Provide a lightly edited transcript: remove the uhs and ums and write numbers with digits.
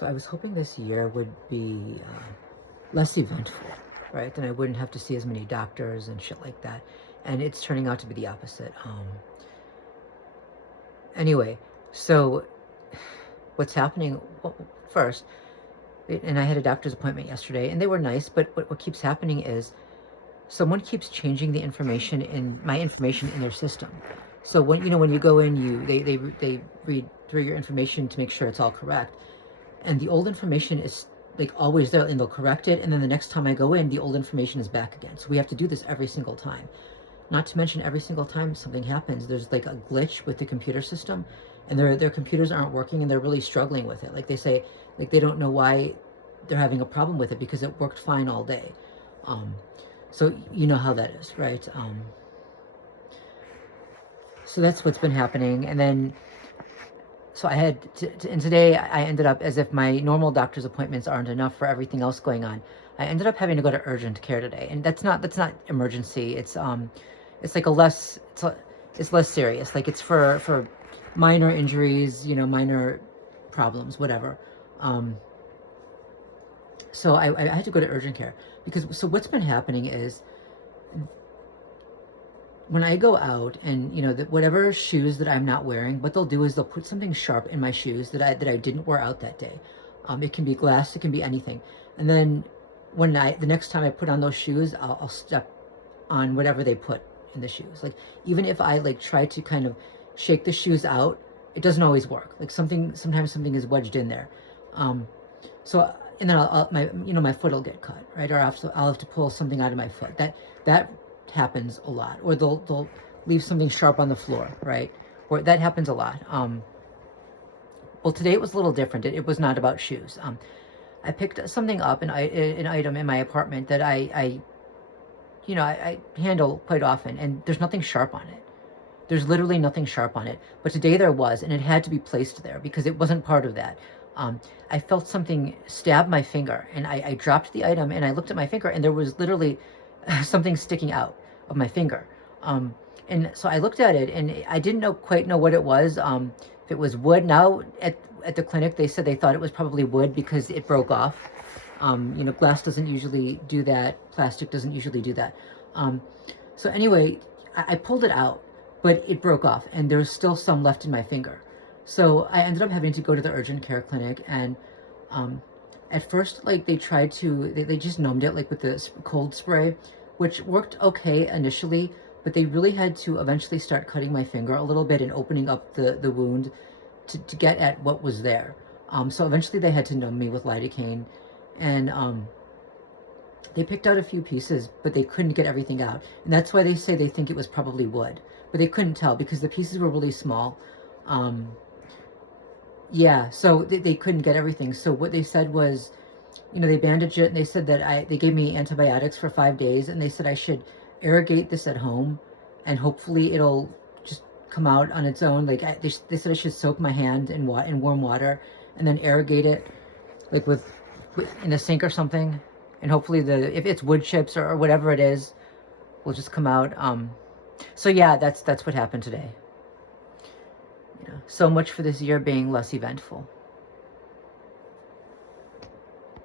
So I was hoping this year would be less eventful, right? Then I wouldn't have to see as many doctors and shit like that. And it's turning out to be the opposite. Anyway, so what's happening, well, first, and I had a doctor's appointment yesterday, and they were nice, but what keeps happening is someone keeps changing the information in my information in their system. So when you go in, they read through your information to make sure it's all correct, and the old information is like always there, and they'll correct it, and then the next time I go in, the old information is back again. So we have to do this every single time. Not to mention, every single time something happens, there's like a glitch with the computer system, and their computers aren't working, and they're really struggling with it. Like they say, like they don't know why they're having a problem with it because it worked fine all day. So you know how that is, right? So that's what's been happening, and then so I had and today I ended up, as if my normal doctor's appointments aren't enough for everything else going on, I ended up having to go to urgent care today, and that's not emergency. It's like it's less serious. Like it's for minor injuries, minor problems, whatever. So I had to go to urgent care because what's been happening is when I go out and whatever shoes that I'm not wearing, what they'll do is they'll put something sharp in my shoes that I didn't wear out that day. It can be glass, it can be anything, and then the next time I put on those shoes, I'll step on whatever they put in the shoes. Like even if I like try to kind of shake the shoes out, it doesn't always work. Like sometimes something is wedged in there. So and then my foot will get cut, right? Or I'll have to pull something out of my foot. That happens a lot. Or they'll leave something sharp on the floor, right? Or that happens a lot. Well, today it was a little different. It was not about shoes. I picked something up, an item in my apartment that I handle quite often, and there's nothing sharp on it. There's literally nothing sharp on it. But today there was, and it had to be placed there because it wasn't part of that. I felt something stab my finger, and I dropped the item, and I looked at my finger, and there was literally something sticking out of my finger. And so I looked at it, and I didn't quite know what it was. If it was wood. Now at the clinic, they said they thought it was probably wood because it broke off. Glass doesn't usually do that. Plastic doesn't usually do that. So anyway, I pulled it out, but it broke off, and there was still some left in my finger. So I ended up having to go to the urgent care clinic, and at first, like they tried to, they just numbed it like with the cold spray, which worked okay initially, but they really had to eventually start cutting my finger a little bit and opening up the wound to get at what was there. So eventually they had to numb me with lidocaine, and they picked out a few pieces, but they couldn't get everything out. And that's why they say they think it was probably wood, but they couldn't tell because the pieces were really small. Yeah, so they couldn't get everything. So what they said was, they bandaged it, and they said that they gave me antibiotics for 5 days, and they said I should irrigate this at home, and hopefully it'll just come out on its own. Like they said I should soak my hand in warm water, and then irrigate it, like with in a sink or something, and hopefully if it's wood chips or whatever it is, will just come out. So yeah, that's what happened today. So much for this year being less eventful.